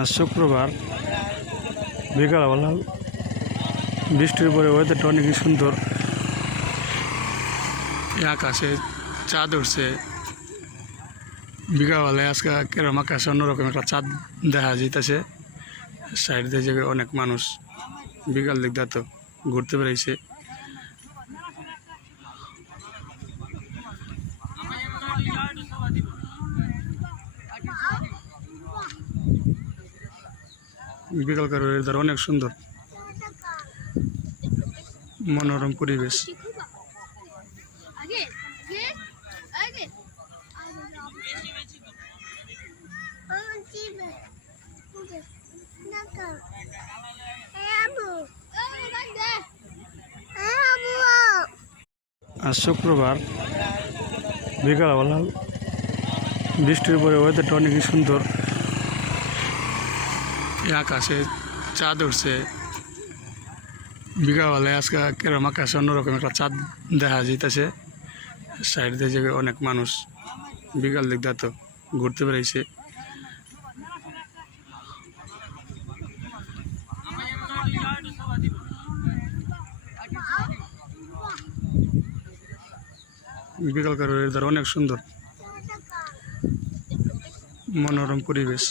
আজ শুক্রবার বিকালবেলা বৃষ্টির পরে ওয়েদারটা অনেক সুন্দর। আকাশে চাঁদ উঠছে বিকালবেলায়। আজকে কেরম আকাশে অন্যরকম একটা চাঁদ দেখা যাইতেছে। সাইড দিয়ে অনেক মানুষ বিকাল দিক তো ঘুরতে বেড়াইছে। বিকালকার ওয়েদার অনেক সুন্দর, মনোরম পরিবেশ। আজ শুক্রবার বিকালবেলা বৃষ্টির পরে ওয়েদারটা অনেক সুন্দর। আকাশে চাঁদ উঠছে বিকালবেলায়। আজকে কেরম আকাশে অন্যরকম একটা চাঁদ দেখা যাইতেছে। সাইড দিয়ে অনেক মানুষ বিকাল দিক তো ঘুরতে বেড়াইছে। বিকালকার ওয়েদার অনেক সুন্দর, মনোরম পরিবেশ।